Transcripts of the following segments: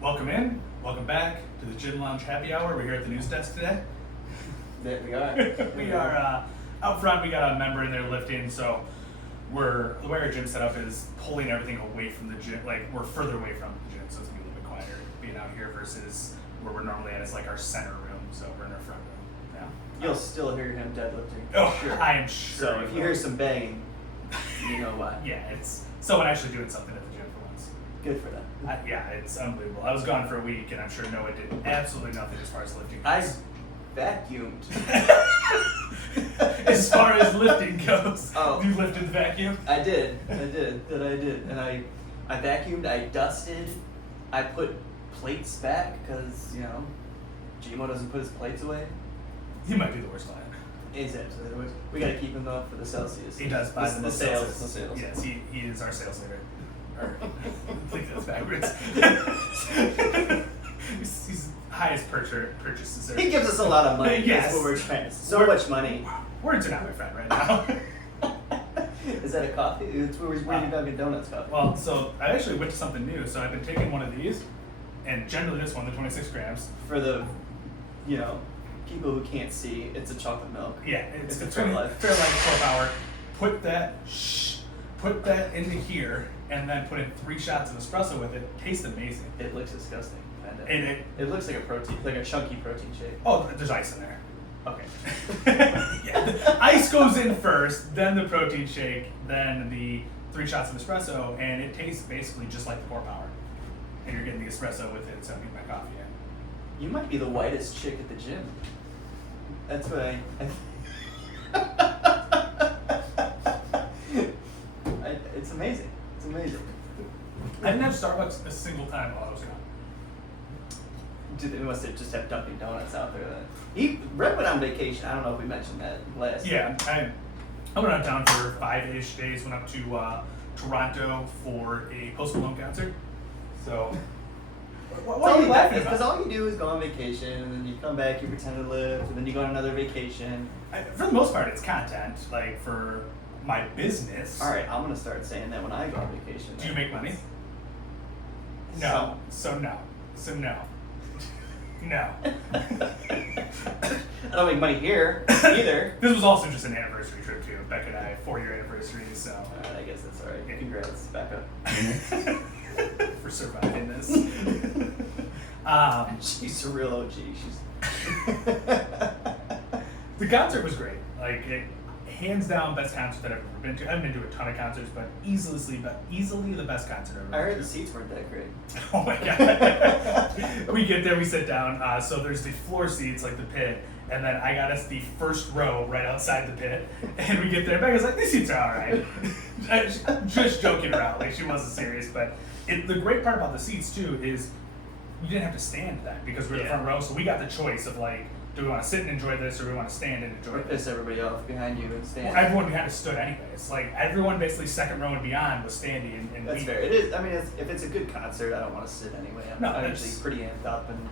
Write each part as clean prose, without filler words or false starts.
Welcome back to the Gym Lounge Happy Hour. We're here at the news desk today. There we are. We are out front. We got a member in there lifting, so the way our gym setup is pulling everything away from the gym. Like, we're further away from the gym, so it's gonna be a little bit quieter being out here versus where we're normally at. It's like our center room, so we're in our front room. Yeah. You'll still hear him deadlifting. Oh, sure. I am sure. So if you hear some banging, you know why. Yeah, it's someone actually doing something at the gym for once. Good for them. Yeah, it's unbelievable. I was gone for a week, and I'm sure Noah did absolutely nothing as far as lifting I goes. vacuumed. As far as lifting goes, Oh. you lifted the vacuum? I did. And I vacuumed, I dusted, I put plates back because, Gmo doesn't put his plates away. He might be the worst client. He's absolutely the worst. We gotta keep him though for the Celsius. He does buy the sales. Celsius. The sales. Yes, he is our sales leader. Or, I think that's backwards. he's highest purchases. He gives us a lot of money. Yes. That's what we're trying to. So much money. Words are not my friend right now. Is that a coffee? It's where we're eating Dunkin' Donuts coffee. Well, so I actually went to something new. So I've been taking one of these, and generally this one, the 26 grams. For the, people who can't see, it's a chocolate milk. Yeah, it's a Fairlife. Fairlife 12 hour. Put that into here, and then put in 3 shots of espresso with it. Tastes amazing. It looks disgusting. Kinda. And it looks like a protein, like a chunky protein shake. Oh, there's ice in there. Okay. Yeah, the ice goes in first, then the protein shake, then the 3 shots of espresso, and it tastes basically just like the Core Power. And you're getting the espresso with it, so I'm getting my coffee in. You might be the whitest chick at the gym. That's what it's amazing. It's amazing. I didn't have Starbucks a single time while I was gone. They must have just have Dunkin' Donuts out there then. Red went on vacation. I don't know if we mentioned that last. Yeah, I went out town for 5-ish days. Went up to Toronto for a Post Malone concert. So, what are you laughing about? Because all you do is go on vacation, and then you come back, you pretend to live, and then you go on another vacation. For the most part, it's content. Like, for my business. All right, I'm gonna start saying that when I go on vacation. Do you make money? No. So no. No. I don't make money here either. This was also just an anniversary trip too. Becca and I, 4-year anniversary, so. Alright, I guess that's alright. Yeah. Congrats, Becca. For surviving this. She's a real OG. The concert was great. Like, hands down, best concert that I've ever been to. I haven't been to a ton of concerts, but easily the best concert I've ever been to. I heard the seats weren't that great. Oh my god. We get there, we sit down. So there's the floor seats, like the pit, and then I got us the first row right outside the pit. And we get there, Becca's like, these seats are alright. Just joking around, like she wasn't serious. But the great part about the seats too is you didn't have to stand that because we're in the front row. So we got the choice of like, do we want to sit and enjoy this or do we want to stand and enjoy this? Piss everybody off behind you and stand. Well, everyone behind us stood anyways. Like everyone basically second row and beyond was standing. And That's fair. It is. I mean, if it's a good concert, I don't want to sit anyway. I'm usually pretty amped up and.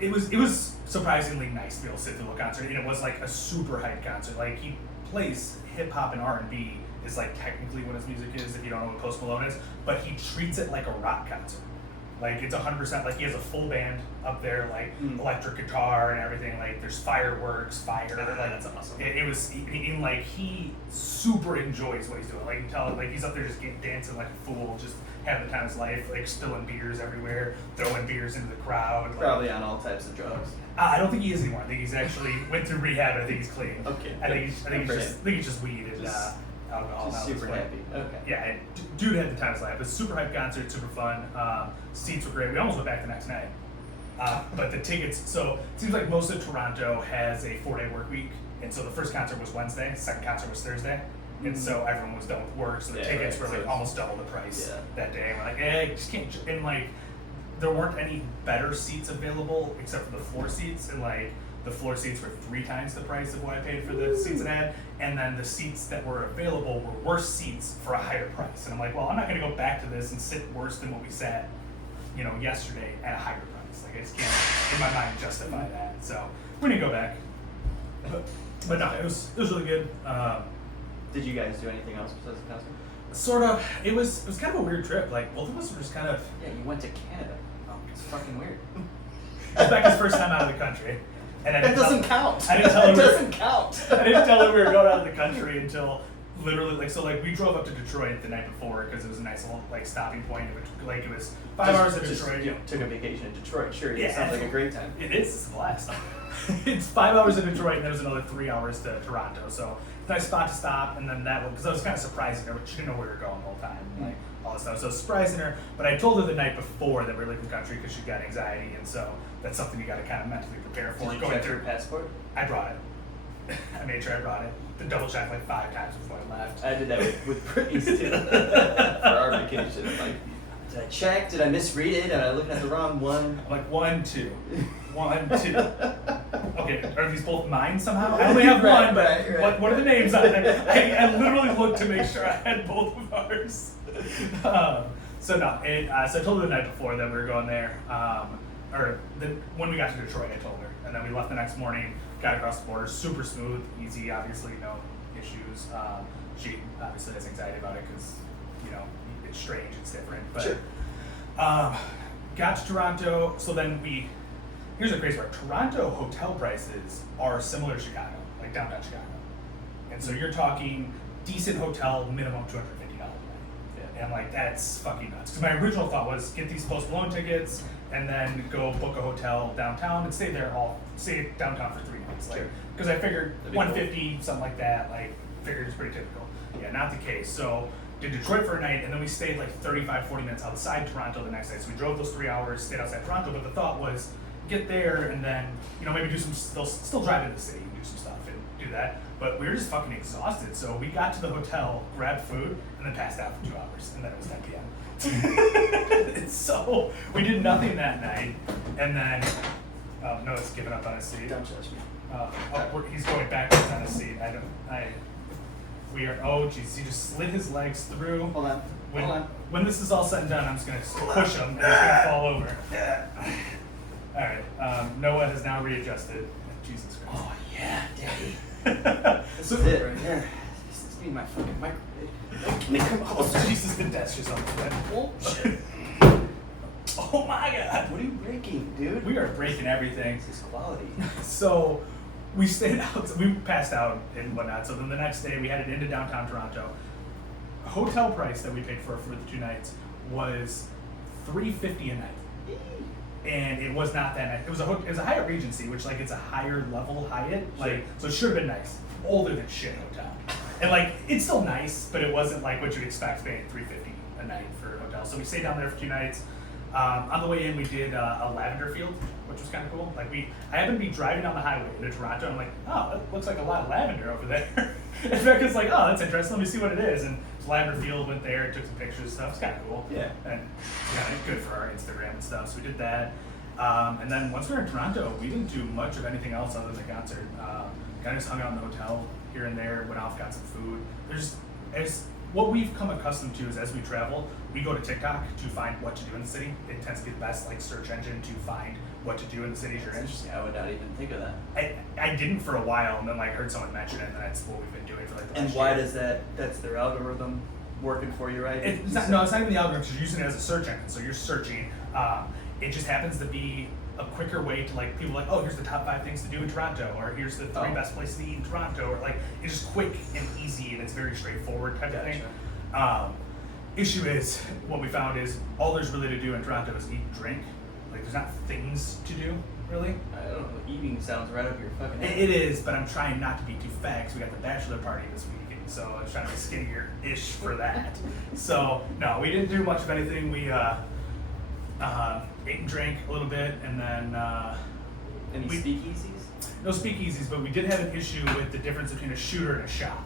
It was surprisingly nice to be able to sit through the concert, and it was like a super hyped concert. Like he plays hip hop and R&B is like technically what his music is if you don't know what Post Malone is, but he treats it like a rock concert. Like it's 100% like he has a full band up there, like electric guitar and everything. Like there's fireworks, fire. Like that's awesome. It was like he super enjoys what he's doing. Like you can tell, like he's up there just dancing like a fool, just having the time of his life, like spilling beers everywhere, throwing beers into the crowd. Like, probably on all types of drugs. I don't think he is anymore. I think he's actually went through rehab. And I think he's clean. Okay. I think it's just weed and alcohol. Just super happy. Okay. Yeah, and dude had the time of his life. It was a super hype concert, super fun. Seats were great. We almost went back the next night. But the tickets, so it seems like most of Toronto has a 4-day work week. And so the first concert was Wednesday, the second concert was Thursday. And so everyone was done with work, so the tickets were like almost double the price that day. And we're like, just can't. And like, there weren't any better seats available except for the floor seats. And like, the floor seats were 3 times the price of what I paid for the seats that I had. And then the seats that were available were worse seats for a higher price. And I'm like, well, I'm not going to go back to this and sit worse than what we sat, yesterday at a higher price. Like, I just can't, in my mind, justify that. So we didn't go back. But no, it was really good. Did you guys do anything else besides the concert? Sort of. It was kind of a weird trip. Like both of us were just kind of. Yeah, you went to Canada. Oh, fucking weird. It was Becca's first time out of the country. And I That didn't doesn't tell- count. I didn't tell her It we were- doesn't count. I didn't tell her we were going out of the country until literally, like, so, like, we drove up to Detroit the night before because it was a nice little, like, stopping point. It was 5 hours to Detroit. You know, took a vacation in Detroit. Sure, Yeah, it sounds like a great time. It is. It's a blast. It's 5 hours in Detroit, and there's another 3 hours to Toronto. So it's a nice spot to stop, and then that one, because I was kind of surprising her, but she didn't know where we were going the whole time, like all this stuff. So I was surprising her, but I told her the night before that we were leaving the country because she got anxiety, and so that's something you got to kind of mentally prepare for. Did you going check through. your passport? I brought it. I made sure I brought it. To double check like 5 times before I left. I did that with Brittany's too. For our vacation. I'm like, did I check? Did I misread it? Am I looking at the wrong one? I'm like 1, 2, 1, 2. Okay, are these both mine somehow? I only have Right, one, but right. what are the names on there? I literally looked to make sure I had both of ours. So I told her the night before that we were going there. When we got to Detroit, I told her, and then we left the next morning. Got across the border, super smooth, easy. Obviously, no issues. She obviously has anxiety about it because it's strange, it's different. But Sure. Got to Toronto. So then here's the crazy part. Toronto hotel prices are similar to Chicago, like downtown Chicago. And so you're talking decent hotel, minimum $250 a night. Yeah. And I'm like, that's fucking nuts. Because my original thought was get these Post Malone tickets and then go book a hotel downtown and stay downtown for 3 nights. Like, Sure. because I figured That'd be 150, something like that. Like, figured it's pretty typical. Yeah, not the case. So did Detroit for a night, and then we stayed like 35, 40 minutes outside Toronto the next day. So we drove those 3 hours, stayed outside Toronto, but the thought was get there and then, maybe do still drive into the city and do some stuff and do that. But we were just fucking exhausted. So we got to the hotel, grabbed food, and then passed out for 2 hours, and then it was 10 p.m. So we did nothing that night, and then, Noah's giving up on his seat. Don't judge me. He's going backwards on his seat. Oh jeez, he just slid his legs through. Hold on. When this is all said and done, I'm just going to push him and he's going to fall over. Alright, Noah has now readjusted. Jesus Christ. Oh yeah, Daddy. This is it right here. This is me, my fucking microwave. Can they come closer? Jesus, the desk just on the bed. Oh shit. Oh my god. What are you breaking, dude? We are breaking everything. This is quality. So we stayed out, we passed out and whatnot. So then the next day we headed into downtown Toronto. Hotel price that we paid for the 2 nights was $350 a night. And it was not that nice. It was a Hyatt Regency, which like it's a higher level Hyatt. Like, so it should have been nice. Older than shit hotel. And like it's still nice, but it wasn't like what you'd expect paying $350 a night for a hotel. So we stayed down there for 2 nights. On the way in, we did a lavender field, which was kind of cool. Like I happened to be driving down the highway into Toronto, and I'm like, oh, that looks like a lot of lavender over there. And Becca's like, oh, that's interesting. Let me see what it is. And it's lavender field. Went there, took some pictures and stuff. It's kind of cool. Yeah. And kind of good for our Instagram and stuff. So we did that. And then once we were in Toronto, we didn't do much of anything else other than the concert. Kind of just hung out in the hotel here and there. Went off, got some food. What we've come accustomed to is as we travel, we go to TikTok to find what to do in the city. It tends to be the best search engine to find what to do in the cities you're in. Interesting. I would not even think of that. I didn't for a while, and then heard someone mention it, and that's what we've been doing for the last And why year. does that's their algorithm working for you, right? It's not even the algorithm. You're using it as a search engine, so you're searching. It just happens to be a quicker way to people oh, here's the top 5 things to do in Toronto, or here's the 3 best places to eat in Toronto, or it's just quick and easy and it's very straightforward type of thing. Issue is what we found is all there's really to do in Toronto is eat and drink. There's not things to do really. I don't know. Eating sounds right up your fucking head. It is, but I'm trying not to be too fat because we got the bachelor party this weekend, so I was trying to be skinnier-ish for that. So no, we didn't do much of anything. We ate and drank a little bit, and then Any speakeasies? no speakeasies, but we did have an issue with the difference between a shooter and a shot.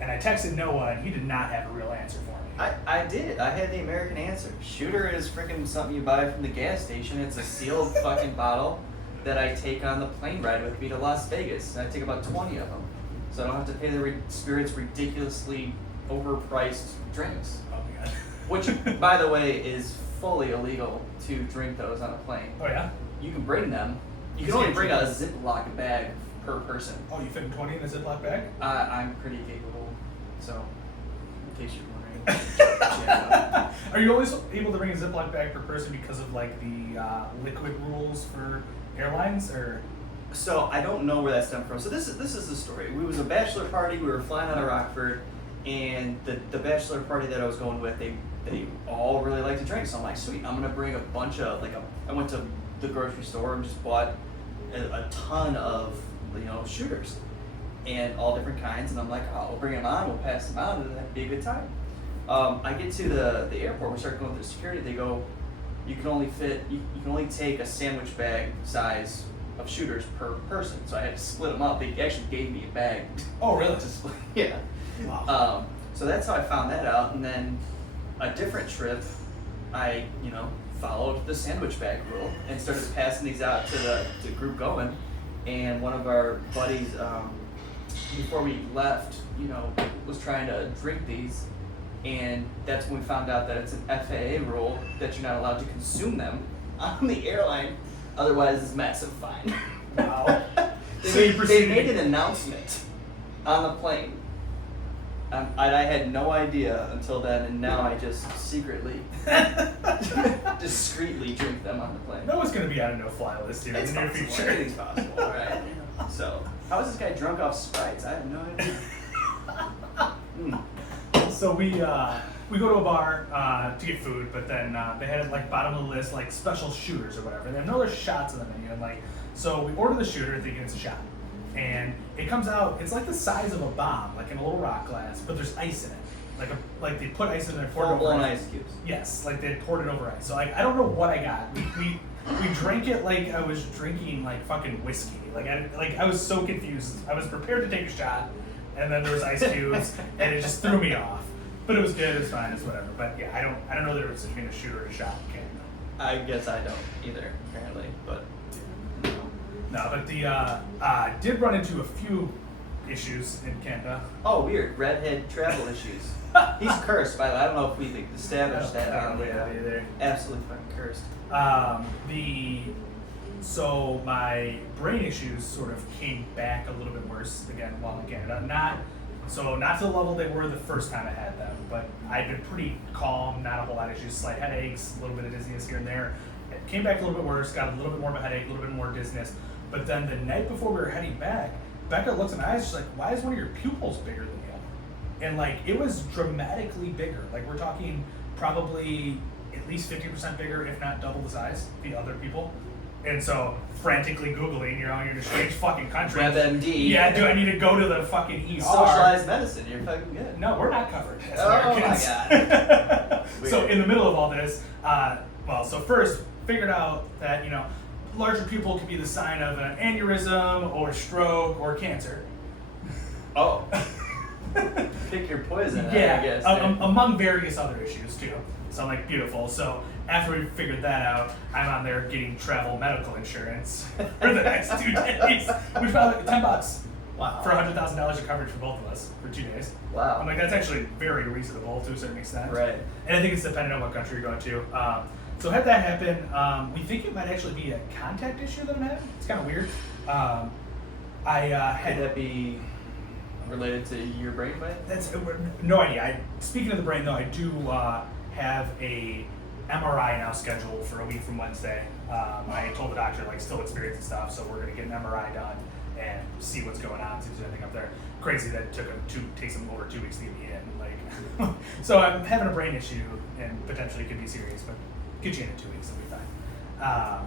And I texted Noah, and he did not have a real answer for me. I did. I had the American answer. Shooter is freaking something you buy from the gas station. It's a sealed fucking bottle that I take on the plane ride with me to Las Vegas. And I take about 20 of them. So I don't have to pay the spirits ridiculously overpriced drinks. Oh my god. Which, by the way, is fully illegal to drink those on a plane. Oh yeah? You can bring them. You You can only can't bring a drink Ziploc bag per person. Oh, you fit 20 in a Ziploc bag? I'm pretty capable, so in case you're wondering. jam. Are you always able to bring a Ziploc bag per person because of like the liquid rules for airlines, or? So I don't know where that stemmed from. So this is the story. We was a bachelor party. We were flying out of Rockford, and the bachelor party that I was going with, they all really like to drink. So I'm like, sweet, I'm gonna bring a bunch of I went to the grocery store and just bought a ton of shooters, and all different kinds. And I'm like, oh, we'll bring them on. We'll pass them out, and that'd be a good time. I get to the airport. We start going through security. They go, you can only take a sandwich bag size of shooters per person. So I had to split them up. They actually gave me a bag. Oh, really? To split. Yeah. Wow. So that's how I found that out. And then a different trip, I followed the sandwich bag rule and started passing these out to the group going. And one of our buddies, before we left, was trying to drink these. And that's when we found out that it's an FAA rule that you're not allowed to consume them on the airline, otherwise it's massive fine. Wow. They made an announcement on the plane, and I had no idea until then, and now I just secretly, discreetly drink them on the plane. No one's going to be on a no-fly list here in the near possible. future. Anything's possible, right? So, how is this guy drunk off Sprites? I have no idea. So we go to a bar to get food, but then they had like bottom of the list like special shooters or whatever. They have no other shots on the menu, and so we order the shooter thinking it's a shot, and it comes out. It's like the size of a bomb, like in a little rock glass, but there's ice in it. Like they put ice in there, poured it over full-blown ice cubes. Yes, like they poured it over ice. So I don't know what I got. We drank it like I was drinking like fucking whiskey. I was so confused. I was prepared to take a shot, and then there was ice cubes, and it just threw me off. But it was good. It was fine. It's whatever. But yeah, I don't know the difference between a shooter and a shot in Canada. I guess I don't either, apparently. But no, but the did run into a few issues in Canada. oh, weird. Redhead travel issues. He's cursed, by the way. I don't know if we've established that. I don't know that either. Absolutely fucking cursed. So my brain issues sort of came back a little bit worse again while in Canada. Not to the level they were the first time I had them, but I've been pretty calm, not a whole lot of issues, slight headaches, a little bit of dizziness here and there. It came back a little bit worse, got a little bit more of a headache, a little bit more dizziness. But then the night before we were heading back, Becca looks in my eyes, she's like, why is one of your pupils bigger than the other? And it was dramatically bigger. We're talking probably at least 50% bigger, if not double the size, the other people. And so, frantically Googling, you're in a strange fucking country. WebMD. Yeah, do I need to go to the fucking ER? Socialized medicine, you're fucking good. No, we're not covered as Oh Americans. my god. So in the middle of all this, so first, figured out that, larger pupil could be the sign of an aneurysm or stroke or cancer. Oh. Pick your poison, Yeah, I guess. among various other issues too. So I'm like, beautiful. So after we figured that out, I'm on there getting travel medical insurance for the next 2 days, which about $10. Wow. For $100,000 of coverage for both of us for 2 days. Wow. I'm like, that's actually very reasonable to a certain extent. Right. And I think it's dependent on what country you're going to. So had that happen, we think it might actually be a contact issue that I'm having. It's kind of weird. Could that be related to your brain plan? That's no idea. Speaking of the brain, though, I do have a MRI now scheduled for a week from Wednesday. I told the doctor still experiencing stuff, so we're gonna get an MRI done and see what's going on, see if there's anything up there. Crazy that it takes them over 2 weeks to get me in. So I'm having a brain issue and potentially could be serious, but get you in 2 weeks, it'll be fine.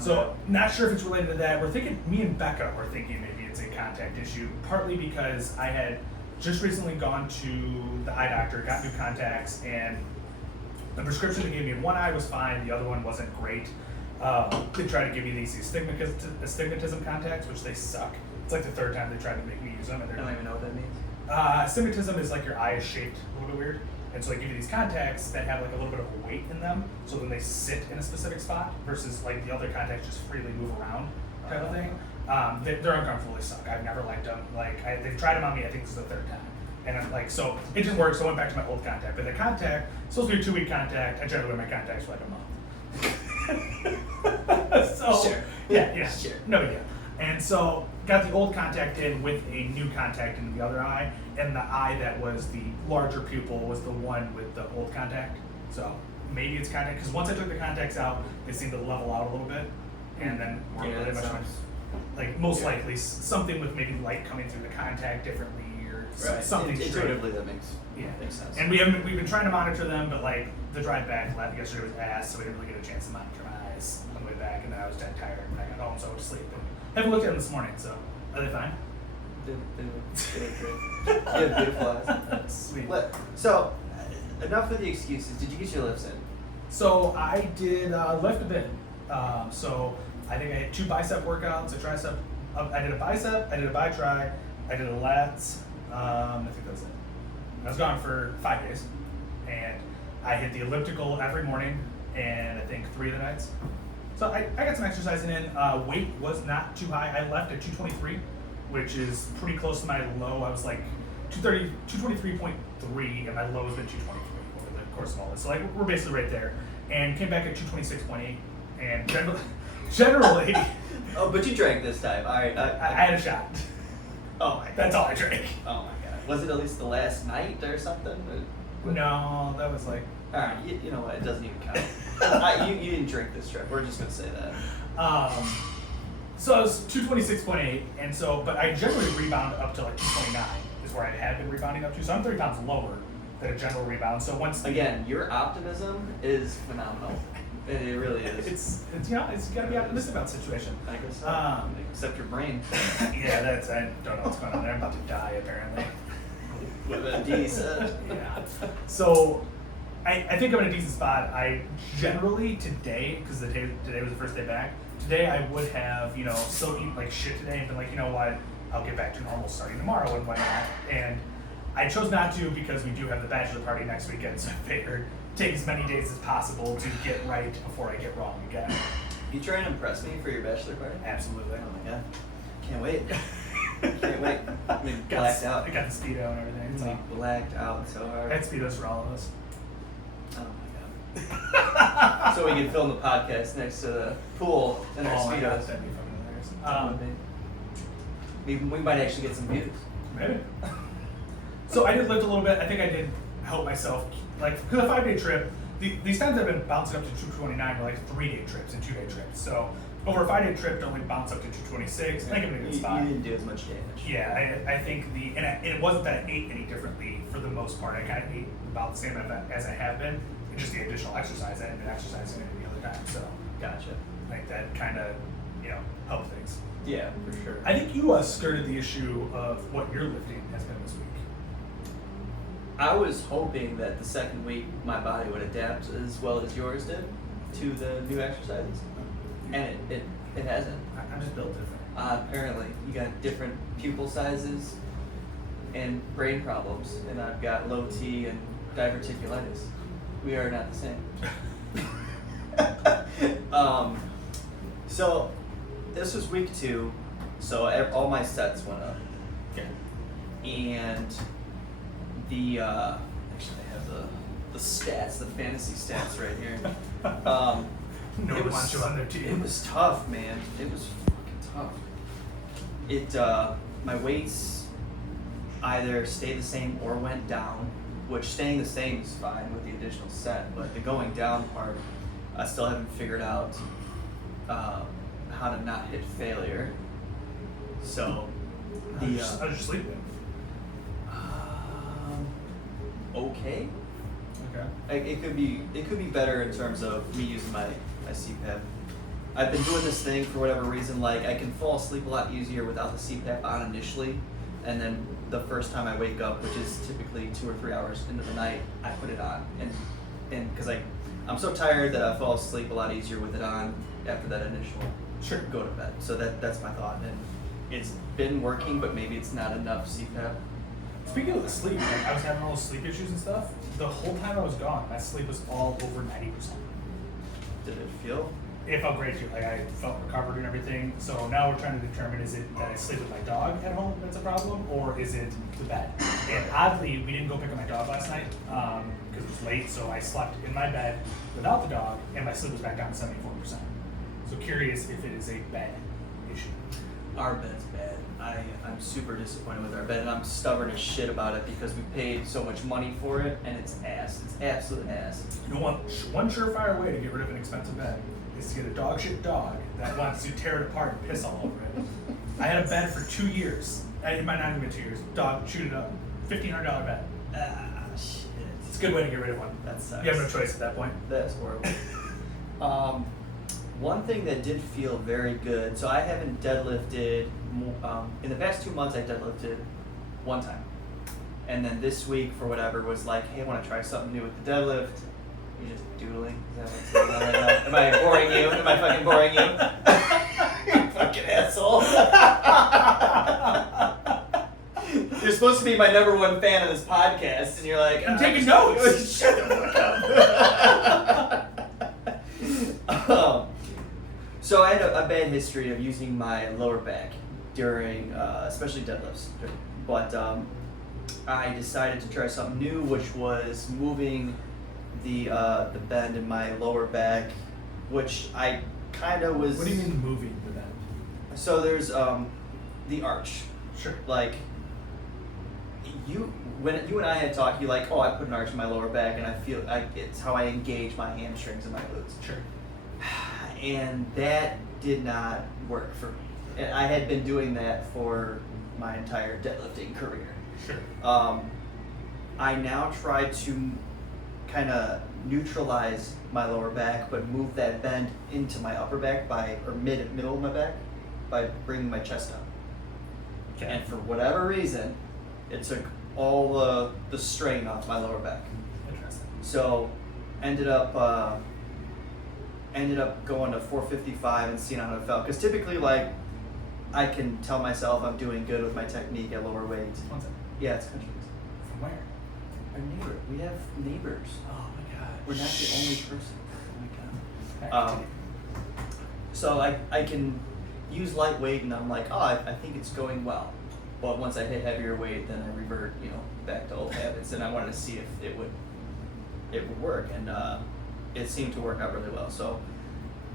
So not sure if it's related to that. We're thinking, me and Becca were thinking maybe it's a contact issue, partly because I had just recently gone to the eye doctor, got new contacts, and the prescription they gave me in one eye was fine, the other one wasn't great. They tried to give me these astigmatism contacts, which they suck. It's like the third time they tried to make me use them, and I don't even know what that means. Astigmatism is like your eye is shaped a little bit weird, and so they give you these contacts that have a little bit of a weight in them, so then they sit in a specific spot versus the other contacts just freely move around type of thing. They're uncomfortable. They suck. I've never liked them. They've tried them on me. I think this is the third time, and I'm so it didn't work. So I went back to my old contact. But the contact supposed to be a 2-week contact. I tried to wear my contacts for a month. So Sure. yeah, Sure. no big deal. And so got the old contact in with a new contact in the other eye, and the eye that was the larger pupil was the one with the old contact. So maybe it's contact, because once I took the contacts out, they seemed to level out a little bit, and then weren't really much. Like most likely something with maybe light coming through the contact differently, or something. Intuitively, that makes sense. And we've been trying to monitor them, but like the drive back yesterday was ass, so we didn't really get a chance to monitor my eyes on the way back, and then I was dead tired when I got home, so I went to sleep. And haven't looked at them this morning, so are they fine? They look great. You have beautiful eyes. Sweet. So, enough with the excuses. Did you get your lifts in? So I did lift a bit. So I think I had 2 bicep workouts, a tricep. I did a bicep, I did a bi-tri, I did a lats. I think that's it. I was gone for 5 days, and I hit the elliptical every morning, and I think 3 of the nights. So I got some exercising in. Weight was not too high. I left at 223, which is pretty close to my low. I was like 223.3, and my low has been 223 over the course of all this. So like we're basically right there. And came back at 226.8, and generally. Oh, but you drank this time. All right. I had a shot. Oh my God. That's all I drank. Oh my God. Was it at least the last night or something? No, that was like. All right. You know what? It doesn't even count. You didn't drink this trip. We're just gonna say that. So I was 226.8, and so, but I generally rebound up to like 229 is where I had been rebounding up to. So I'm 30 pounds lower than a general rebound. So once again, your optimism is phenomenal. It really is. It's it's got to be optimistic about the situation. I guess so. Except your brain. Yeah, I don't know what's going on there. I'm about to die apparently. With a decent. Yeah. So I think I'm in a decent spot. I generally today, because today was the first day back. Today I would have still eaten like shit today and been like, you know what, I'll get back to normal starting tomorrow, and why not? And I chose not to because we do have the bachelor party next weekend, so I figured take as many days as possible to get right before I get wrong again. You trying to impress me for your bachelor party? Absolutely. Oh my God. Can't wait. Can't wait. I mean, blacked out. I got the Speedo and everything. So. Blacked out so hard. I had Speedos for all of us. Oh my God. So we can film the podcast next to the pool in our Oh my God, Speedos. that'd be fucking hilarious. We might actually get some views. Maybe. So I did lift a little bit. I think I did help myself. Like, because a 5-day trip, these times I've been bouncing up to 229 were like 3-day trips and 2-day trips. So over a 5-day trip to only bounce up to 226, I think I'm in a good spot. You didn't do as much damage. Yeah, I think and it wasn't that I ate any differently for the most part. I kind of ate about the same as I have been, and just the additional exercise. I hadn't been exercising any other time, so Gotcha. like that kind of helped things. Yeah, for sure. I think you skirted the issue of what your lifting has been this week. I was hoping that the second week my body would adapt as well as yours did to the new exercises, and it hasn't. I'm just built different. Apparently, you got different pupil sizes and brain problems, and I've got low T and diverticulitis. We are not the same. So this was week 2, so all my sets went up. Okay. And the actually I have the stats, the fantasy stats right here. No one you on their team. It was tough, man. It was fucking tough. My weights either stayed the same or went down, which staying the same is fine with the additional set, but the going down part, I still haven't figured out how to not hit failure. So How did you sleep in? Okay. Okay. Like it could be better in terms of me using my CPAP. I've been doing this thing for whatever reason. Like I can fall asleep a lot easier without the CPAP on initially, and then the first time I wake up, which is typically 2 or 3 hours into the night, I put it on, and because I'm so tired that I fall asleep a lot easier with it on after that initial go to bed. So that's my thought, and it's been working, but maybe it's not enough CPAP. Speaking of the sleep, like I was having all those sleep issues and stuff. The whole time I was gone, my sleep was all over 90%. Did it feel? It felt great too. Like I felt recovered and everything. So now we're trying to determine, is it that I sleep with my dog at home that's a problem, or is it the bed? And oddly, we didn't go pick up my dog last night because it was late. So I slept in my bed without the dog, and my sleep was back down to 74%. So curious if it is a bed issue. Our bed's bad. I'm super disappointed with our bed, and I'm stubborn as shit about it because we paid so much money for it, and it's ass. It's absolute ass. You know what? One surefire way to get rid of an expensive bed is to get a dog shit dog that wants to tear it apart and piss all over it. I had a bed for 2 years. It might not even be 2 years. Dog chewed it up. $1,500 bed. Shit. It's a good way to get rid of one. That sucks. You have no choice at that point. That's horrible. One thing that did feel very good. So I haven't deadlifted. In the past 2 months, I deadlifted one time, and then this week, for whatever, was like, hey, I want to try something new with the deadlift. You're just doodling. Is that what's going on right now? Am I boring you? Am I fucking boring you? You fucking asshole. You're supposed to be my #1 fan of this podcast, and you're like, I'm taking notes. Shut the fuck up. So I had a bad history of using my lower back during, especially deadlifts. But I decided to try something new, which was moving the bend in my lower back, which I kind of was. What do you mean moving the bend? So there's the arch. Sure. Like when you and I had talked, you're like, oh, I put an arch in my lower back, and I feel like it's how I engage my hamstrings and my glutes. Sure. And that did not work for me. And I had been doing that for my entire deadlifting career. Sure. I now try to kind of neutralize my lower back, but move that bend into my upper back middle of my back by bringing my chest up. Okay. And for whatever reason, it took all the strain off my lower back. Interesting. So ended up going to 455 and seeing how it felt. Because typically, like, I can tell myself I'm doing good with my technique at lower weights. One second. Yeah, it's countries. From where? Our neighbor. We have neighbors. Oh my god. We're not the only person. Oh my god. So I can use light weight, and I'm like, oh, I think it's going well. But once I hit heavier weight, then I revert, back to old habits. And I wanted to see if it would work, and it seemed to work out really well. So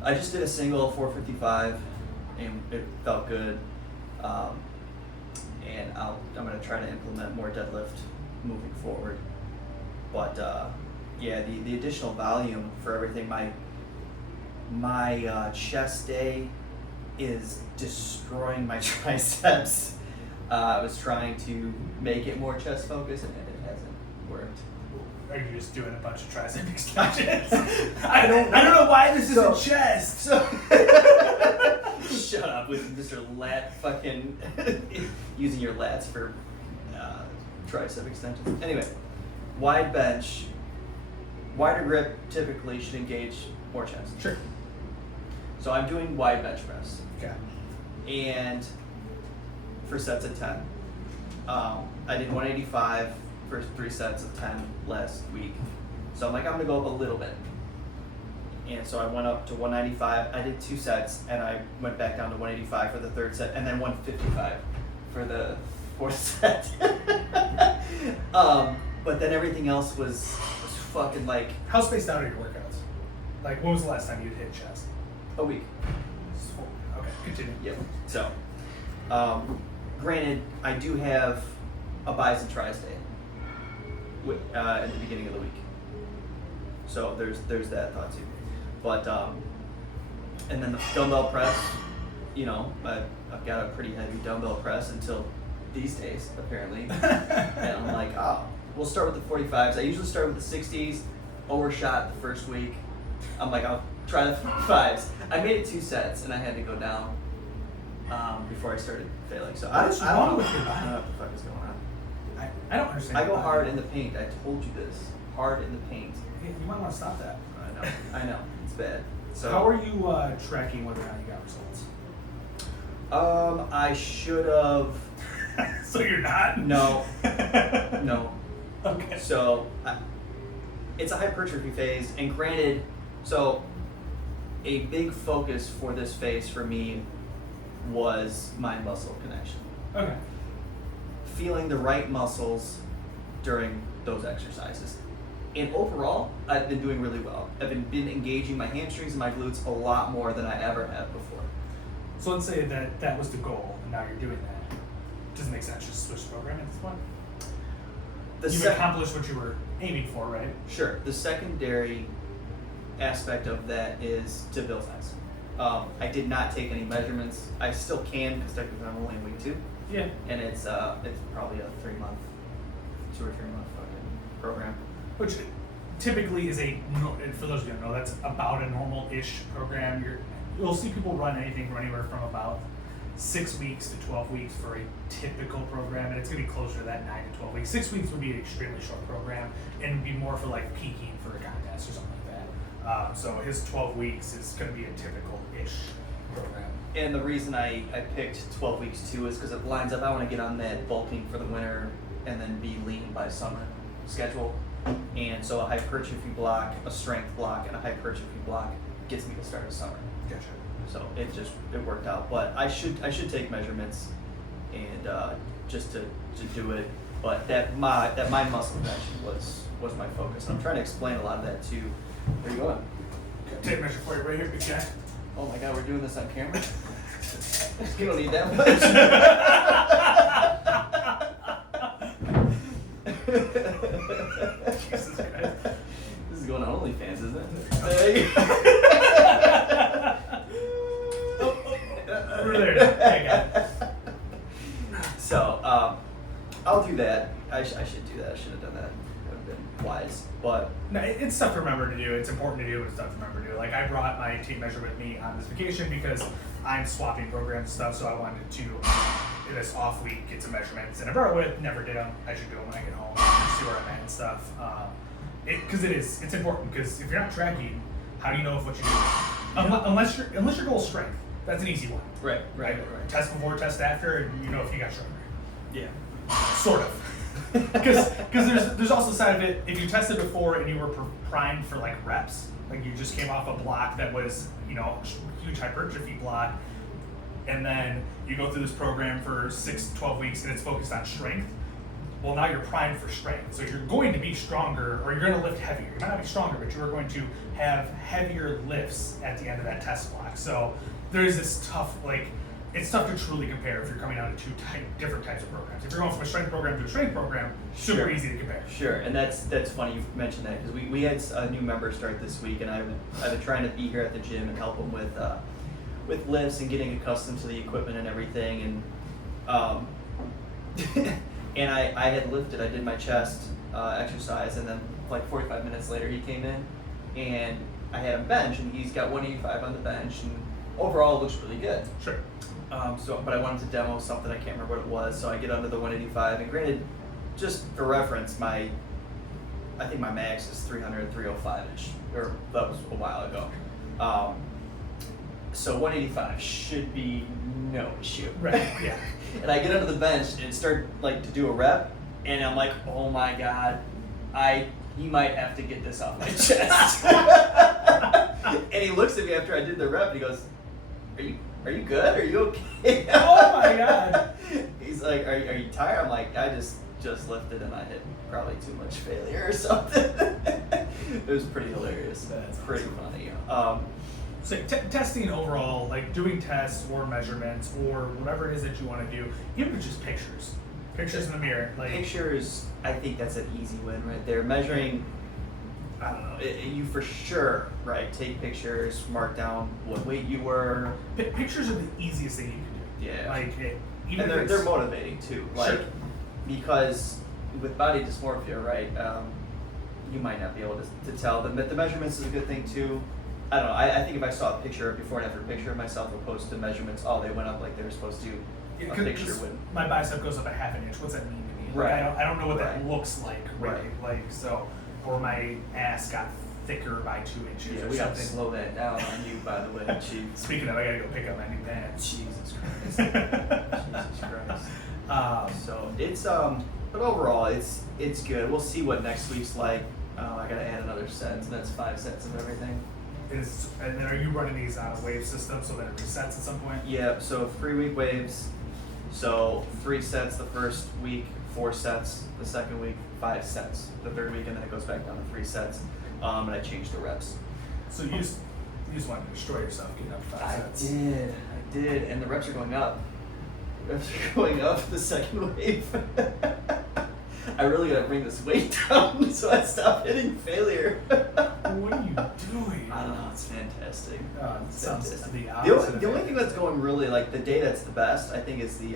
I just did a single 455, and it felt good. And I'm gonna try to implement more deadlift moving forward. But yeah, the additional volume for everything. My chest day is destroying my triceps. I was trying to make it more chest focused, and it hasn't worked. Are you just doing a bunch of tricep extensions? I don't know why this isn't chest. So shut up with Mr. Lat fucking using your lats for tricep extensions. Anyway, wide bench, wider grip typically should engage more chest. Sure. So I'm doing wide bench press. Okay. And for sets of 10. I did 185 for 3 sets of 10 last week. So I'm like, I'm gonna go up a little bit. And so I went up to 195. I did 2 sets, and I went back down to 185 for the 3rd set, and then 155 for the 4th set. But then everything else was fucking like How spaced out are your workouts? Like, when was the last time you hit chest? a week. Okay, continue. Yep. So, granted, I do have a bis and tris day at the beginning of the week. So there's that thought too. But and then the dumbbell press, I've got a pretty heavy dumbbell press until these days apparently. And I'm like, we'll start with the 45s. I usually start with the 60s. Overshot the first week. I'm like, I'll try the 45s. I made it 2 sets, and I had to go down before I started failing. So What is I don't wrong know with your body? I don't know what the fuck is going on. I don't understand. I go your body. hard in the paint. I told you this. Hard in the paint. You might want to stop that. I know. It's bad. So How are you tracking whether or not you got results? I should have. So you're not? No. No. Okay. So it's a hypertrophy phase, and granted, so a big focus for this phase for me was mind muscle connection. Okay. Feeling the right muscles during those exercises. And overall, I've been doing really well. I've been engaging my hamstrings and my glutes a lot more than I ever have before. So let's say that was the goal, and now you're doing that. Does it make sense just switch the program at this point? You've accomplished what you were aiming for, right? Sure. The secondary aspect of that is to build size. I did not take any measurements. I still can because technically I'm only in week 2. Yeah. And it's probably a 2 or 3 month fucking program. Which typically is for those of you who don't know, that's about a normal-ish program. You'll see people run anything from anywhere from about 6 weeks to 12 weeks for a typical program, and it's going to be closer to that 9 to 12 weeks. 6 weeks would be an extremely short program, and would be more for like peaking for a contest or something like that. So his 12 weeks is going to be a typical-ish program. And the reason I picked 12 weeks too is because it lines up. I want to get on that bulking for the winter and then be lean by summer schedule. And so a hypertrophy block, a strength block, and a hypertrophy block gets me to start of summer. Gotcha. So it worked out. But I should take measurements and just to do it. But that my muscle connection was my focus. I'm trying to explain a lot of that too. Where are you going? Tape measure for you right here, big guy. Oh my God, we're doing this on camera? You don't need that much. Jesus Christ. This is going on OnlyFans, isn't it? Over there. Okay, got it. So, I'll do that. I should do that. I should have done that. It would have been wise. But No, it's tough to remember to do. It's important to do, but it's tough to remember to do. Like, I brought my tape measure with me on this vacation because I'm swapping programs and stuff, so I wanted to, in this off week, get some measurements. And I brought it with, never did them. I should do them when I get home, see where I'm at and stuff. Because it's important, because if you're not tracking, how do you know if what you're doing? Unless your goal is strength. That's an easy one. right. Test before, test after, and you know if you got stronger. Yeah. Sort of. Because there's also the side of it, if you tested before and you were primed for like reps, like you just came off a block that was, huge hypertrophy block, and then you go through this program for 6 to 12 weeks and it's focused on strength, well, now you're primed for strength. So you're going to be stronger, or you're going to lift heavier. You might not be stronger, but you are going to have heavier lifts at the end of that test block. So there's this tough, it's tough to truly compare if you're coming out of different types of programs. If you're going from a strength program to a strength program, super easy to compare. Sure, and that's funny you mentioned that, because we had a new member start this week, and I've been trying to be here at the gym and help them with lifts and getting accustomed to the equipment and everything. And and I had lifted. I did my chest exercise, and then like 45 minutes later he came in, and I had him bench, and he's got 185 on the bench, and overall it looks really good. Sure. But I wanted to demo something, I can't remember what it was, so I get under the 185, and granted, just for reference, I think my max is 300, 305-ish, or that was a while ago. So 185 should be no issue. Right, yeah. And I get under the bench and start to do a rep, and I'm like, oh my God, he might have to get this off my chest. And he looks at me after I did the rep, and he goes, Are you good? Are you okay? Oh my God. He's like, are you tired? I'm like, I just lifted and I hit probably too much failure or something. It was pretty hilarious. That's pretty awesome. funny. So testing overall, like doing tests or measurements or whatever it is that you want to do, even if it's just pictures in the mirror. Pictures, I think that's an easy win right there. Measuring, I don't know, you for sure, right? Take pictures, mark down what weight you were. Pictures are the easiest thing you can do. Yeah. Even and they're motivating too. Sure. Because with body dysmorphia, right, you might not be able to tell them, but the measurements is a good thing too. I don't know, I think if I saw a before and after picture of myself opposed to measurements, they went up like they were supposed to. Yeah, a picture would. My bicep goes up a half an inch. What's that mean to me? Right. I don't know what that Right. looks like. Really. Or my ass got thicker by 2 inches. Yeah, or we got to something. slow that down on you, by the way, Chief. Speaking of, I gotta go pick up my new pants. Jesus Christ. Jesus Christ. So it's but overall it's good. We'll see what next week's like. I gotta add another set, so that's 5 sets of everything. And then are you running these on a wave system so that it resets at some point? Yeah, so 3-week waves. So 3 sets the first week, 4 sets the second week, 5 sets the third week, and then it goes back down to 3 sets. And I changed the reps. So you just You just wanted to destroy yourself getting up to 5 I sets. did, and the reps are going up. Reps are going up the second wave. I really gotta bring this weight down so I stop hitting failure. What are you doing? I don't know, it's fantastic. It sounds fantastic. the The opposite. only thing that's going really, like, the day that's the best, I think, is the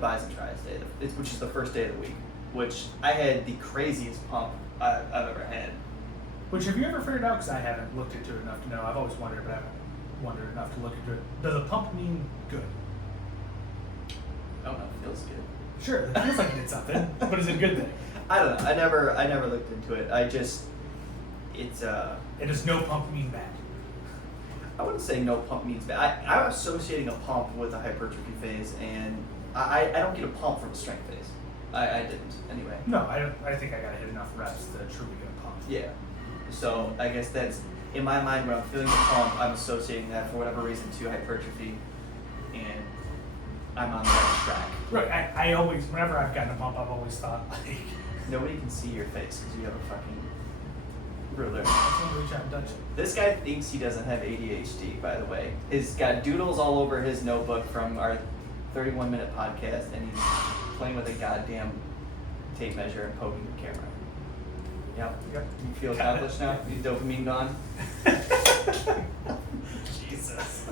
buys and tries day, which is the first day of the week, which I had the craziest pump I've ever had. Which, have you ever figured out? Because I haven't looked into it enough to know. I've always wondered, but I haven't wondered enough to look into it. Does a pump mean good? I don't know, it feels good. Sure, it feels like it did something, but is it a good thing? I don't know. I never looked into it. It's And does no pump mean bad? I wouldn't say no pump means bad. I'm associating a pump with a hypertrophy phase, and I don't get a pump from a strength phase. I didn't anyway. No, I don't. I think I gotta hit enough reps to truly get a pump. Yeah. So I guess that's in my mind when I'm feeling the pump, I'm associating that for whatever reason to hypertrophy, and I'm on the right track. Right. I always, whenever I've gotten a pump, I've always thought like, Nobody can see your face because you have a fucking ruler. I can't reach out and touch it. This guy thinks he doesn't have ADHD, by the way. He's got doodles all over his notebook from our 31-minute podcast, and he's playing with a goddamn tape measure and poking the camera. Yep. Yep. You feel Got accomplished it. now? Your dopamine gone? Jesus.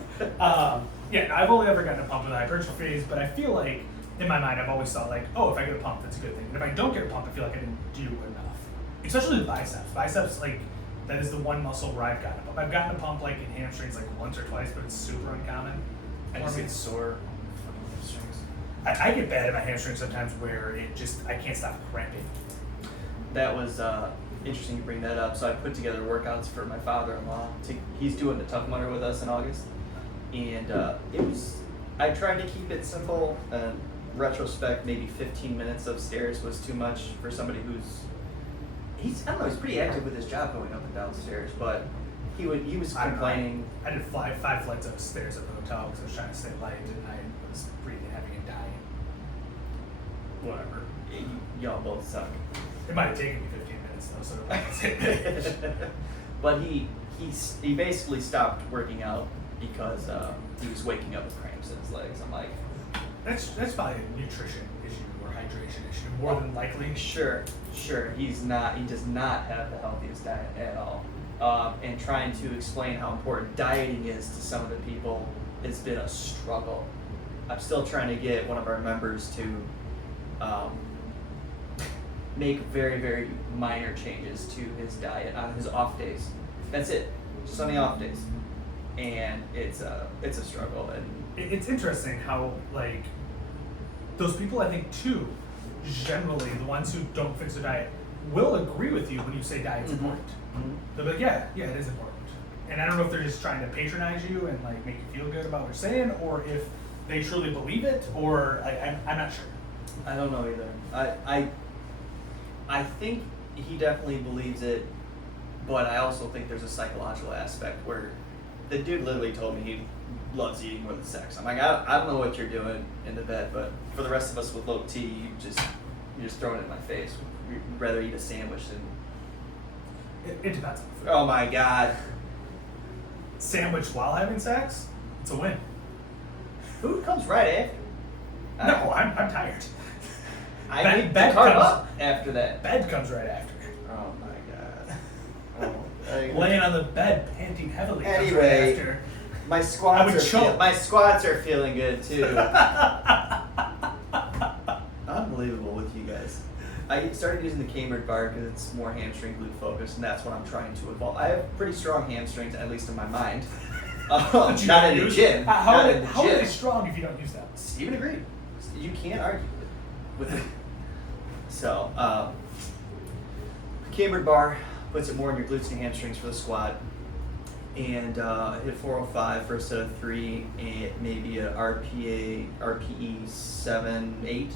Yeah, I've only ever gotten a pump with a hypertrophy phase, but I feel like in my mind I've always thought like, oh, if I get a pump, that's a good thing. And if I don't get a pump, I feel like I didn't do enough. Especially the biceps. Biceps, like, that is the one muscle where I've gotten a pump. I've gotten a pump like in hamstrings like once or twice, but it's super uncommon. I just get sore on fucking hamstrings. I get bad at my hamstrings sometimes where I can't stop cramping. That was interesting you bring that up. So I put together workouts for my father-in-law. He's doing the Tough Mudder with us in August, and I tried to keep it simple. Retrospect, maybe 15 minutes of stairs was too much for somebody he's pretty active with his job going up and down stairs, but he was complaining. I did five flights of stairs at the hotel because I was trying to stay light and I was breathing heavy and dying. Whatever. Y'all both suck. It might have taken me 15 minutes though, so it wasn't But he basically stopped working out because he was waking up with cramps in his legs. I'm like, That's probably a nutrition issue or hydration issue, more than likely. Sure. He does not have the healthiest diet at all. And trying to explain how important dieting is to some of the people, it's been a struggle. I'm still trying to get one of our members to make very, very minor changes to his diet on his off days. That's it, just on the off days. And it's a struggle. And It's interesting how, like, those people, I think, too, generally, the ones who don't fix their diet, will agree with you when you say diet's Mhm. important. They'll be like, yeah, it is important. And I don't know if they're just trying to patronize you and, like, make you feel good about what you're saying, or if they truly believe it, or, like, I'm not sure. I don't know either. I think he definitely believes it, but I also think there's a psychological aspect where the dude literally told me he loves eating more than sex. I'm like, I don't know what you're doing in the bed, but for the rest of us with low T, you're just throwing it in my face. We'd rather eat a sandwich than. It depends on the food. Oh my god. Sandwich while having sex, it's a win. Food comes right after. No, I'm tired. I need bed to carb comes- up after that. Bed comes right after. Oh my god. Oh, Laying on the bed, panting heavily. comes right Anyway. after. My I squats would choke. my squats are feeling good too. Unbelievable with you guys. I started using the cambered bar because it's more hamstring glute focused, and that's what I'm trying to evolve. I have pretty strong hamstrings, at least in my mind. But you Not don't in the use- gym. How Not are in the how are they gym. strong if you don't use them? Steven agreed. You can't argue with it. So, cambered bar puts it more in your glutes and hamstrings for the squat. And hit 405 for a set of 3, and maybe a RPE 7, 8.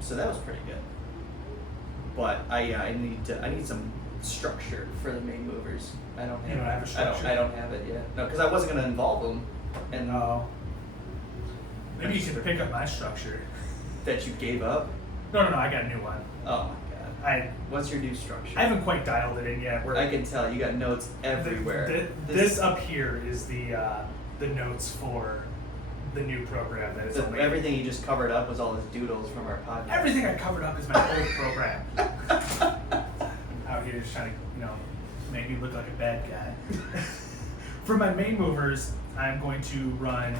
So that was pretty good. But I need some structure for the main movers. I don't have. You don't have a structure? I don't have it yet. No, because I wasn't gonna involve them. And Maybe you can pick up my structure. that you gave up. No, I got a new one. Oh my god. What's your new structure? I haven't quite dialed it in yet. I can tell you got notes everywhere. This up here is the notes for the new program that is only. Everything you just covered up was all his doodles from our podcast. Everything I covered up is my old program. Out here just trying to, make me look like a bad guy. For my main movers, I'm going to run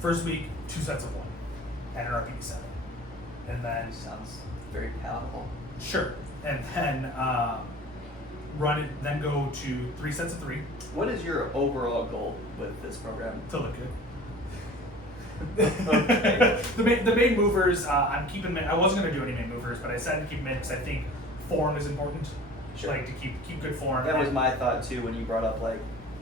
first week 2 sets of 1 at an RPE 7. And then Sounds very palatable. Sure. And then run it, then go to 3 sets of 3 What is your overall goal with this program? to look good. Okay. The main movers, I'm keeping. I wasn't going to do any main movers, but I decided to keep them in because I think form is important. Sure. Like to keep good form. That was my thought too when you brought up like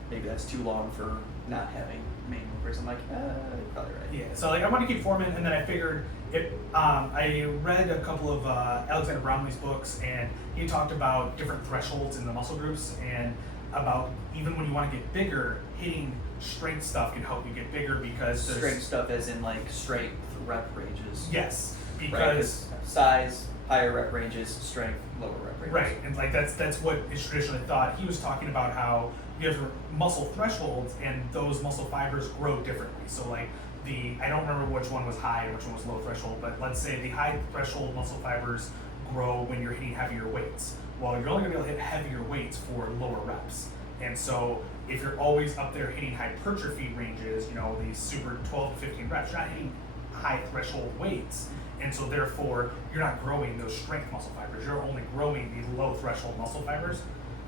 maybe that's too long for not having main movers. I'm like, you're probably right. Yeah. So like I want to keep form in, and then I figured if I read a couple of Alexander Brownlee's books, and he talked about different thresholds in the muscle groups, and about even when you want to get bigger, hitting strength stuff can help you get bigger because Strength stuff as in like strength rep ranges. Yes, Right, because 'cause size, higher rep ranges, strength, lower rep ranges. right, and like that's what is traditionally thought. He was talking about how you have muscle thresholds, and those muscle fibers grow differently. So like I don't remember which one was high and which one was low threshold, but let's say the high threshold muscle fibers grow when you're hitting heavier weights. Well, you're only gonna be able to hit heavier weights for lower reps. And so if you're always up there hitting hypertrophy ranges, these super 12 to 15 reps, you're not hitting high threshold weights. And so therefore, you're not growing those strength muscle fibers. You're only growing these low threshold muscle fibers.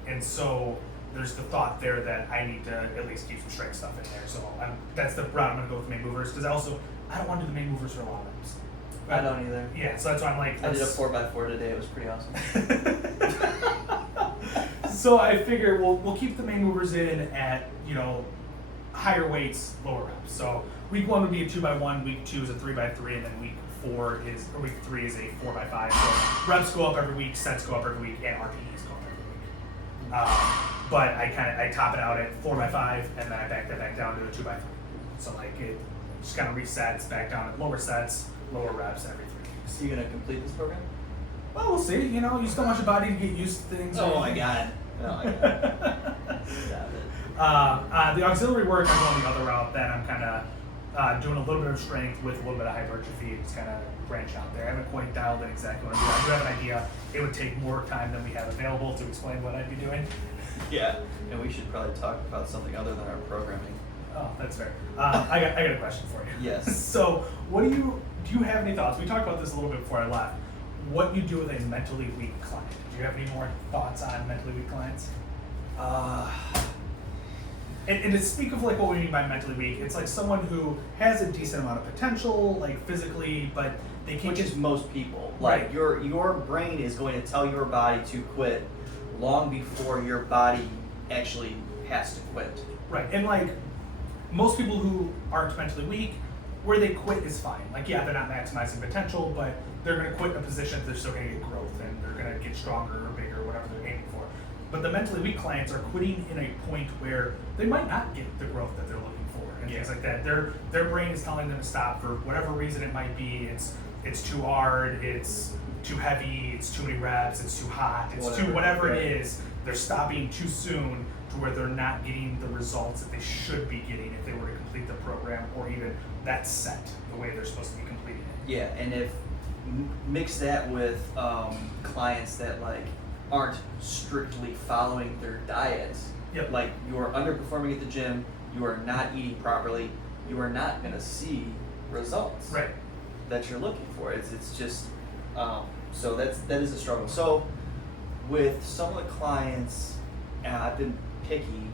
And so there's the thought there that I need to at least keep some strength stuff in there. So that's the route I'm gonna go with main movers, because I don't want to do the main movers for a lot of reps. I don't either. Yeah, so that's why I'm like, I did a 4x4 today. It was pretty awesome. So I figure we'll keep the main movers in at higher weights, lower reps. So week 1 would be a 2x1, week 2 is a 3x3, and then week 3 is a 4x5. So reps go up every week, sets go up every week, and RPEs go up every week. But I top it out at 4x5, and then I back that back down to a 2x3. So like it just kind of resets back down at lower sets, lower reps every 3 weeks. So you gonna complete this program? Well, we'll see. You still want your body to get used to things. Oh my god. Stop it. The auxiliary work, I'm going the other route. Then I'm kind of doing a little bit of strength with a little bit of hypertrophy. Just kind of branch out there. I haven't quite dialed in exactly what I'm doing. I do have an idea. It would take more time than we have available to explain what I'd be doing. Yeah, and we should probably talk about something other than our programming. Oh, that's fair. I got a question for you. Yes. So, do you have any thoughts? We talked about this a little bit before I left. What you do with a mentally weak client? Do you have any more thoughts on mentally weak clients? And to speak of like what we mean by mentally weak, it's like someone who has a decent amount of potential, like physically, but they can't. Which is most people. Like Right. your brain is going to tell your body to quit long before your body actually has to quit. Right, and like most people who aren't mentally weak, where they quit is fine. Like they're not maximizing potential, but they're going to quit in a position that they're still going to get growth and they're going to get stronger or bigger, whatever they're aiming for. But the mentally weak clients are quitting in a point where they might not get the growth that they're looking for and things like that. Their brain is telling them to stop for whatever reason it might be. It's too hard, it's too heavy, it's too many reps, it's too hot, it's whatever it is. They're stopping too soon to where they're not getting the results that they should be getting if they were to complete the program, or even that set the way they're supposed to be completing it. Yeah, and if mix that with clients that like aren't strictly following their diets. Yep. Like you are underperforming at the gym, you are not eating properly, you are not going to see results Right. that you're looking for. It's just so that is a struggle. So with some of the clients, and I've been picky,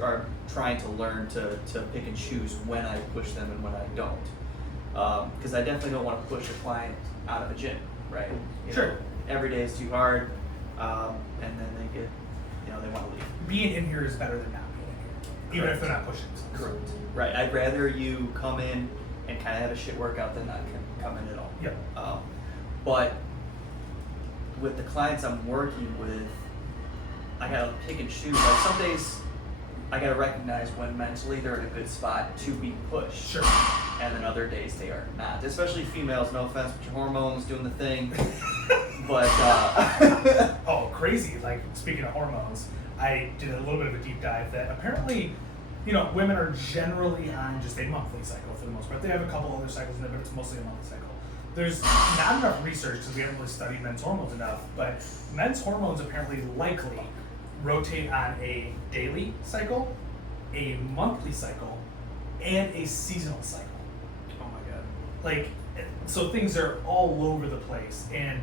or trying to learn to pick and choose when I push them and when I don't, because I definitely don't want to push a client out of a gym, right? Sure. Every day is too hard, and then they get, they want to leave. Being in here is better than not being in here, even if they're not pushing themselves. Correct. Right. I'd rather you come in and kind of have a shit workout than not come in at all. Yep. But with the clients I'm working with, I gotta pick and choose. Like some days, I gotta recognize when mentally they're in a good spot to be pushed. Sure. And then other days they are not. Especially females, no offense, but your hormones doing the thing. But Oh, crazy! Like speaking of hormones, I did a little bit of a deep dive that apparently, women are generally on just a monthly cycle for the most part. They have a couple other cycles in there, but it's mostly a monthly cycle. There's not enough research because we haven't really studied men's hormones enough, but men's hormones apparently likely rotate on a daily cycle, a monthly cycle, and a seasonal cycle. oh my god. Like, so things are all over the place, and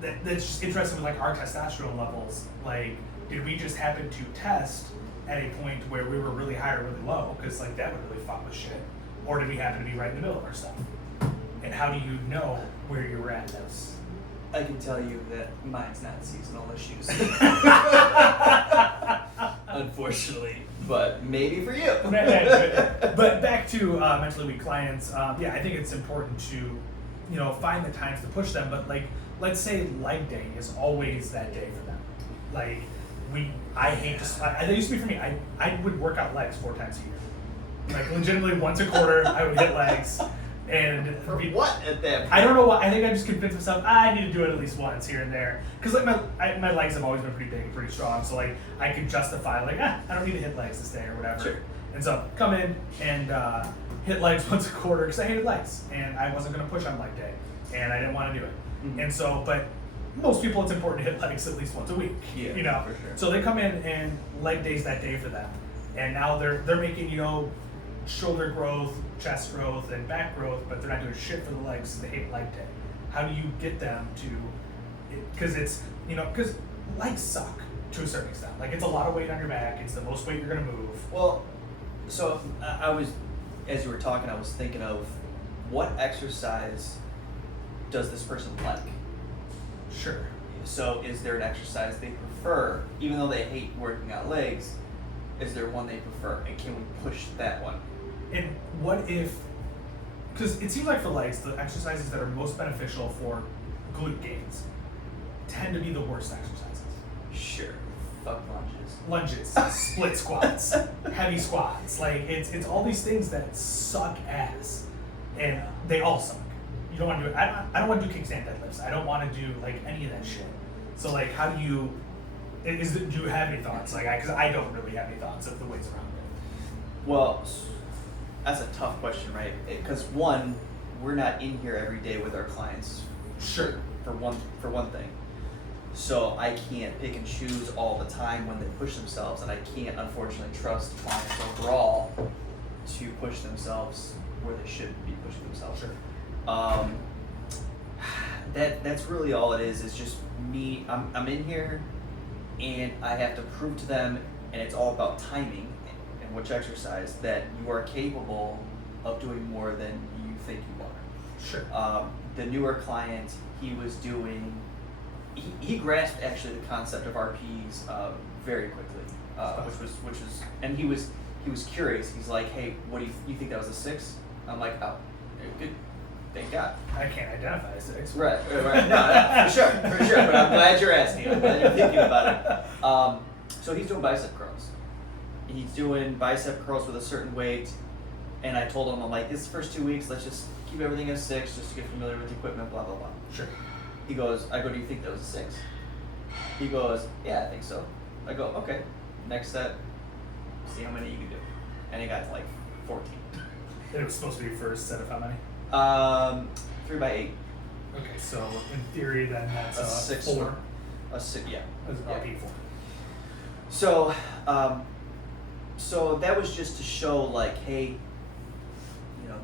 that's just interesting with like our testosterone levels. Like, did we just happen to test at a point where we were really high or really low? Because like that would really fuck with shit. Or did we happen to be right in the middle of our stuff? And how do you know where you were at those? I can tell you that mine's not seasonal issues. Unfortunately. But maybe for you. But back to mentally weak clients, yeah, I think it's important to, find the times to push them. But like, let's say leg day is always that day for them. Like, I hate to. That used to be for me. I would work out legs 4 times a year. Like legitimately once a quarter, I would hit legs. And for what at that point? I don't know why. I think I just convinced myself I need to do it at least once here and there. Because like my legs have always been pretty big and pretty strong, so like I could justify like I don't need to hit legs this day or whatever. Sure. And so come in and hit legs once a quarter because I hated legs and I wasn't going to push on leg day and I didn't want to do it. Mm-hmm. And so, but most people it's important to hit legs at least once a week. Yeah, for sure. So they come in and leg day's that day for them, and now they're making shoulder growth, chest growth, and back growth, but they're not doing shit for the legs, so they hate leg day. How do you get them to, because it's, because legs suck to a certain extent. Like, it's a lot of weight on your back, it's the most weight you're going to move. Well, so I was, as you were talking, I was thinking of what exercise does this person like? Sure. So is there an exercise they prefer, even though they hate working out legs, is there one they prefer, and can we push that one? And what if, because it seems like for legs, the exercises that are most beneficial for glute gains tend to be the worst exercises. Sure. Fuck Lunges, split squats, heavy squats. Like, it's all these things that suck ass, and they all suck. You don't want to do it. I don't want to do kickstand deadlifts. I don't want to do like any of that shit. So like, how do you? Do you have any thoughts? Like, because I don't really have any thoughts of the ways around it. Well, that's a tough question, right? Because one, we're not in here every day with our clients. Sure. For one thing. So I can't pick and choose all the time when they push themselves, and I can't unfortunately trust clients overall to push themselves where they should be pushing themselves. Sure. That's really all it is just me. I'm in here and I have to prove to them, and it's all about timing and which exercise, that you are capable of doing more than you think you are. Sure. The newer client, he was doing, he grasped actually the concept of RPs very quickly, which was, and he was curious. He's like, hey, what do you think that was a 6? I'm like, oh, good. Thank God. I can't identify a 6. Right. No, for sure. But I'm glad you're asking. I'm glad you're thinking about it. So he's doing bicep curls. He's doing bicep curls with a certain weight, and I told him, I'm like, this first 2 weeks, let's just keep everything at 6, just to get familiar with the equipment, blah, blah, blah. Sure. He goes, I go, do you think that was a 6? He goes, yeah, I think so. I go, okay, next set, see how many you can do. And he got to like 14. And it was supposed to be first set of how many? 3 by 8. Okay, so in theory then that's A a 6. 4. A 6, yeah. That's Yeah. RP4. So, so that was just to show, like, hey,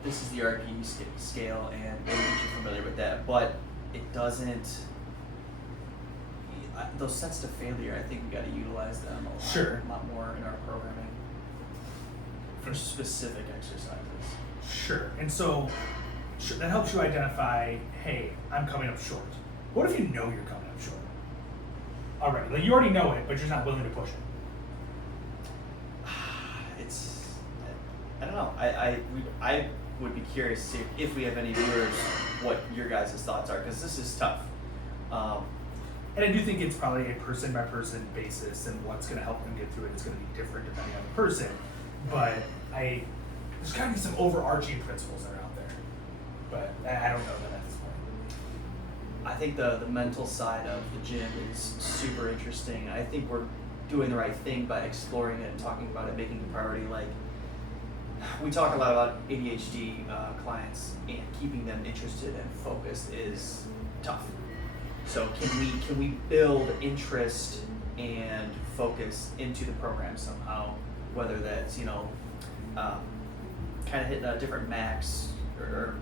this is the RP scale, and maybe get you familiar with that. But it doesn't. Those sets to failure, I think we got to utilize them a lot more in our programming for specific exercises. Sure. And so that helps you identify, hey, I'm coming up short. What if you know you're coming up short already? Like, you already know it, but you're not willing to push it. I don't know. I would be curious to see if we have any viewers what your guys' thoughts are, because this is tough. And I do think it's probably a person by person basis, and what's going to help them get through it is going to be different depending on the person. But there's got to be some overarching principles that are out there. But I don't know them at this point. I think the mental side of the gym is super interesting. I think we're doing the right thing by exploring it and talking about it, making it a priority. Like, we talk a lot about ADHD clients, and keeping them interested and focused is tough. So can we build interest and focus into the program somehow? Whether that's kind of hitting a different max or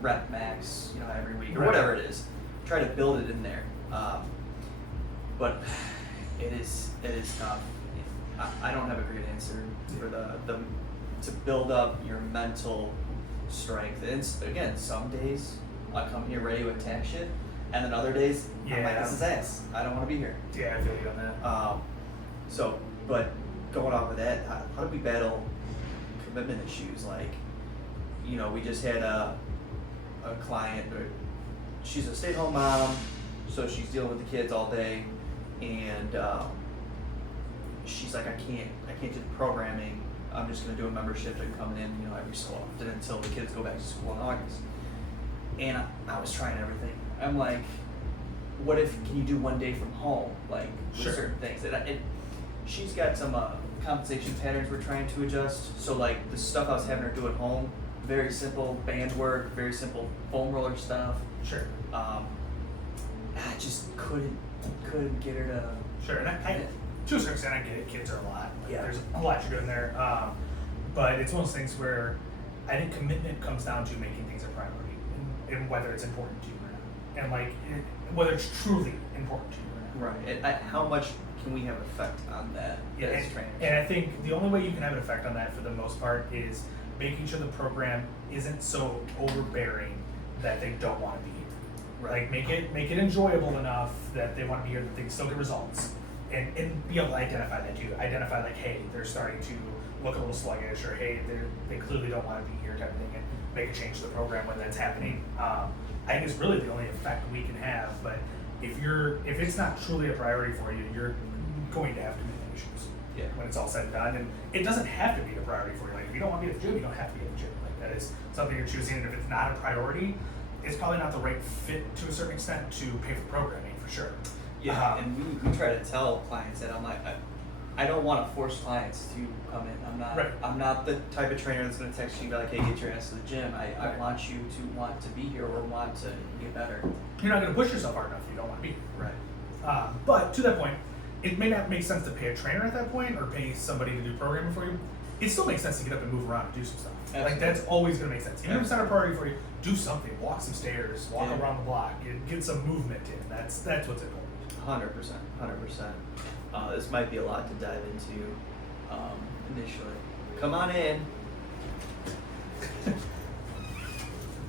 rep max, every week or Right. whatever it is. Try to build it in there, but it is tough. I don't have a great answer for the to build up your mental strength. And again, some days I come here ready to attack shit, and then other days I'm like, this is ass. I don't want to be here. Yeah, I feel you on that. But going off of that, how do we battle commitment issues? Like, we just had a client. She's a stay-at-home mom, so she's dealing with the kids all day, and she's like, I can't do the programming. I'm just gonna do a membership and come in, every so often until the kids go back to school in August. And I was trying everything. I'm like, what if can you do one day from home, like with Sure. certain things? And she's got some compensation patterns we're trying to adjust. So like the stuff I was having her do at home, very simple band work, very simple foam roller stuff. Sure. I just couldn't get her to. Sure, and I to a certain extent, I get it. Kids are a lot. Like, Yeah. There's a lot you're doing there. But it's one of those things where I think commitment comes down to making things a priority, and whether it's important to you or not, and whether it's truly important to you or not. Right. And how much can we have effect on that as trainers? And I think the only way you can have an effect on that, for the most part, is making sure the program isn't so overbearing that they don't want to be here. Right. Like make it enjoyable enough that they want to be here, that they still get results, and be able to identify that too. Identify like, hey, they're starting to look a little sluggish, or hey, they clearly don't want to be here, type of thing, and make a change to the program when that's happening. I think it's really the only effect we can have. But if it's not truly a priority for you, you're going to have commitment issues. Yeah. When it's all said and done, and it doesn't have to be a priority for you. Like if you don't want to be at the gym, you don't have to be at the gym. Like that is something you're choosing, and if it's not a priority, it's probably not the right fit to a certain extent to pay for programming for sure. Yeah, and we try to tell clients that I'm like, I don't want to force clients to come in. Right. I'm not the type of trainer that's going to text you and be like, hey, get your ass to the gym. I Right. want you to want to be here or want to get better. You're not going to push yourself hard enough if you don't want to be. Right. But to that point, it may not make sense to pay a trainer at that point or pay somebody to do programming for you. It still makes sense to get up and move around and do some stuff. Absolutely. Like that's always going to make sense. Even if it's not a priority for you, do something. Walk some stairs. Walk Yeah. around the block. Get some movement in. That's what's important. 100%. This might be a lot to dive into initially. Come on in.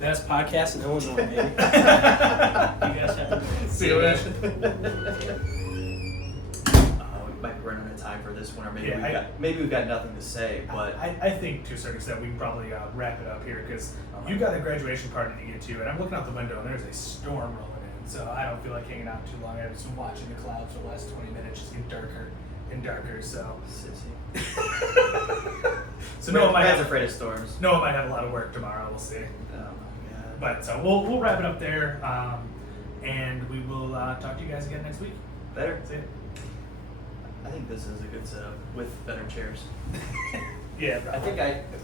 Best podcast in Illinois, baby. You guys have to See you, man. We might be running out of time for this one, or maybe Yeah, we've got nothing to say. But I think to a certain extent we can probably wrap it up here because you got a graduation party to get to, and I'm looking out the window and there's a storm rolling in, so I don't feel like hanging out too long. I've just been watching the clouds for the last 20 minutes, just getting darker and darker. So, sissy. so Noah might Brad's have afraid of storms. Noah might have a lot of work tomorrow. We'll see. Oh my god. But so we'll wrap it up there, and we will talk to you guys again next week. Better. See ya. I think this is a good setup with better chairs. Yeah, I think